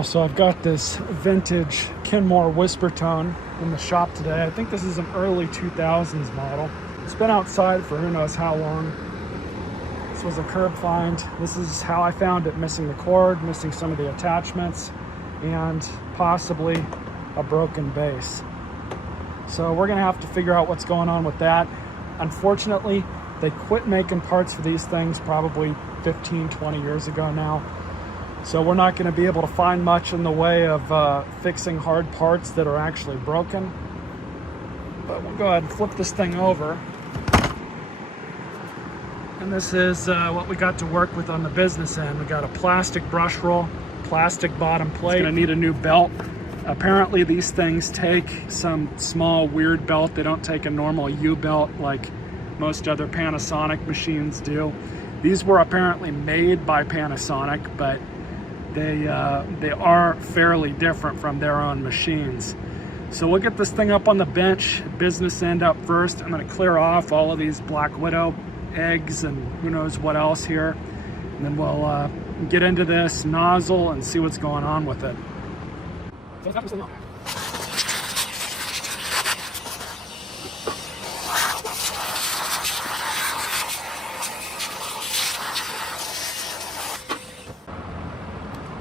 So I've got this vintage Kenmore Whispertone in the shop today. I think this is an early 2000s model. It's been outside for who knows how long. This was a curb find. This is how I found it, missing the cord, missing some of the attachments, and possibly a broken base. So we're gonna have to figure out what's going on with that. Unfortunately, they quit making parts for these things probably 15, 20 years ago now. So we're not going to be able to find much in the way of fixing hard parts that are actually broken. But we'll go ahead and flip this thing over. And this is what we got to work with on the business end. We got a plastic brush roll, plastic bottom plate. It's going to need a new belt. Apparently these things take some small weird belt. They don't take a normal U-belt like most other Panasonic machines do. These were apparently made by Panasonic, but they are fairly different from their own machines. So we'll get this thing up on the bench, business end up first. I'm going to clear off all of these Black Widow eggs and who knows what else here. And then we'll get into this nozzle and see what's going on with it.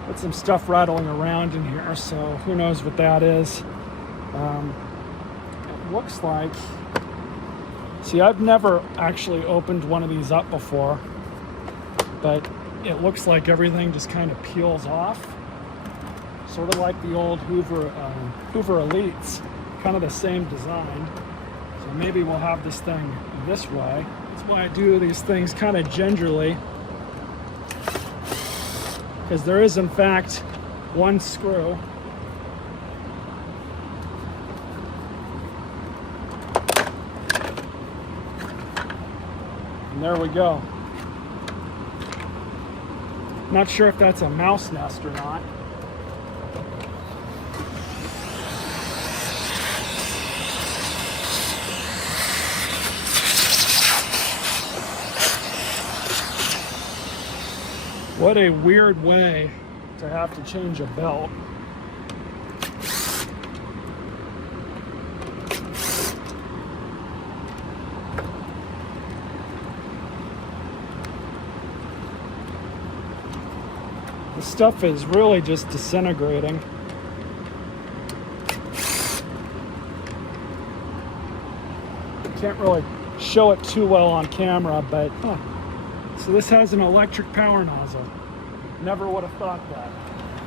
Got some stuff rattling around in here, so who knows what that is. It looks like, see, I've never actually opened one of these up before, but it looks like everything just kind of peels off, sort of like the old Hoover Elites, kind of the same design. So maybe we'll have this thing this way. That's why I do these things kind of gingerly, because there is in fact one screw. And there we go. Not sure if that's a mouse nest or not. What a weird way to have to change a belt. The stuff is really just disintegrating. Can't really show it too well on camera, but so this has an electric power nozzle. Never would have thought that.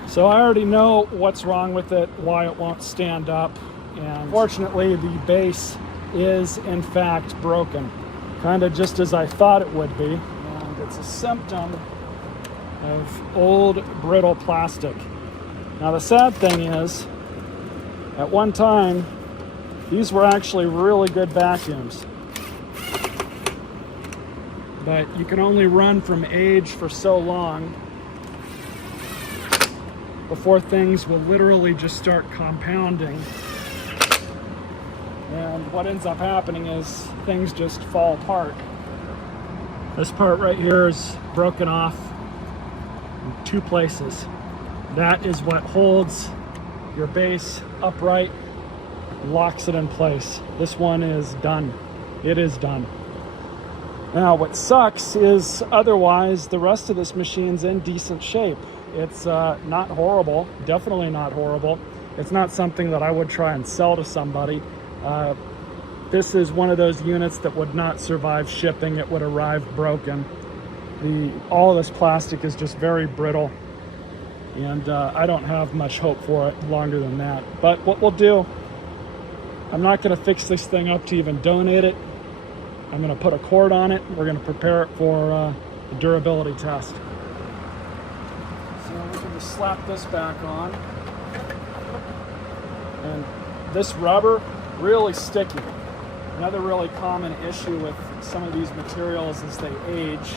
So I already know what's wrong with it, why it won't stand up, and fortunately the base is in fact broken. Kind of just as I thought it would be, and it's a symptom of old brittle plastic. Now the sad thing is, at one time, these were actually really good vacuums. But you can only run from age for so long before things will literally just start compounding. And what ends up happening is things just fall apart. This part right here is broken off in two places. That is what holds your base upright, locks it in place. This one is done. It is done. Now, what sucks is otherwise the rest of this machine's in decent shape. It's not horrible, definitely not horrible. It's not something that I would try and sell to somebody. This is one of those units that would not survive shipping. It would arrive broken. All of this plastic is just very brittle, and I don't have much hope for it longer than that. But what we'll do, I'm not going to fix this thing up to even donate it. I'm going to put a cord on it. We're going to prepare it for a durability test. So we can just slap this back on. And this rubber, really sticky. Another really common issue with some of these materials as they age.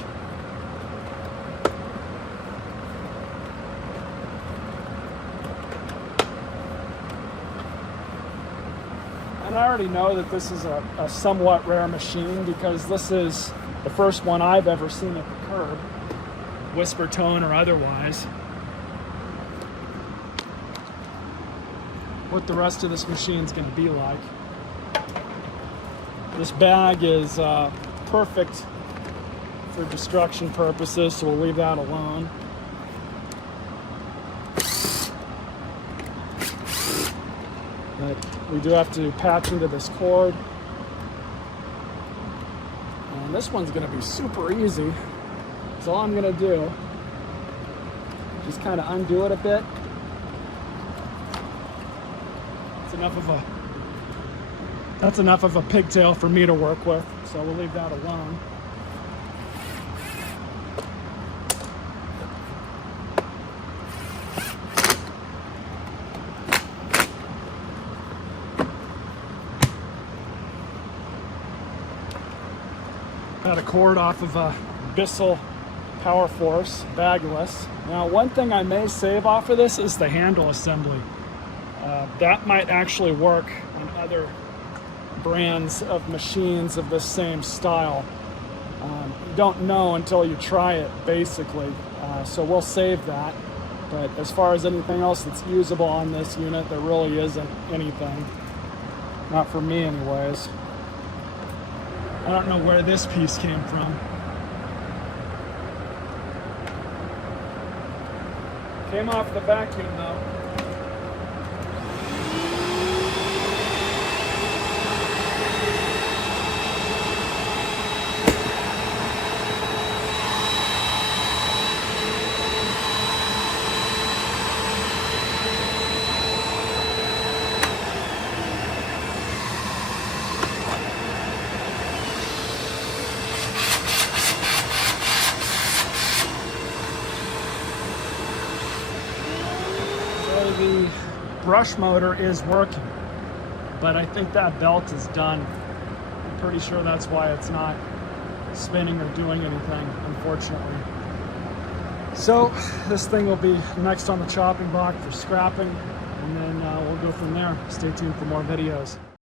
And I already know that this is a somewhat rare machine because this is the first one I've ever seen at the curb, Whispertone or otherwise. what the rest of this machine is going to be like. This bag is perfect for destruction purposes, so we'll leave that alone. But we do have to patch into this cord. And this one's going to be super easy. So all I'm going to do, just kind of undo it a bit. That's enough of a pigtail for me to work with, so we'll leave that alone. Got a cord off of a Bissell Power Force bagless. Now, one thing I may save off of this is the handle assembly. That might actually work on other brands of machines of this same style. You don't know until you try it, basically. So we'll save that. But as far as anything else that's usable on this unit, there really isn't anything. Not for me, anyways. I don't know where this piece came from. Came off the vacuum, though. The brush motor is working, but I think that belt is done. I'm pretty sure that's why it's not spinning or doing anything, unfortunately. So this thing will be next on the chopping block for scrapping, and then we'll go from there. Stay tuned for more videos.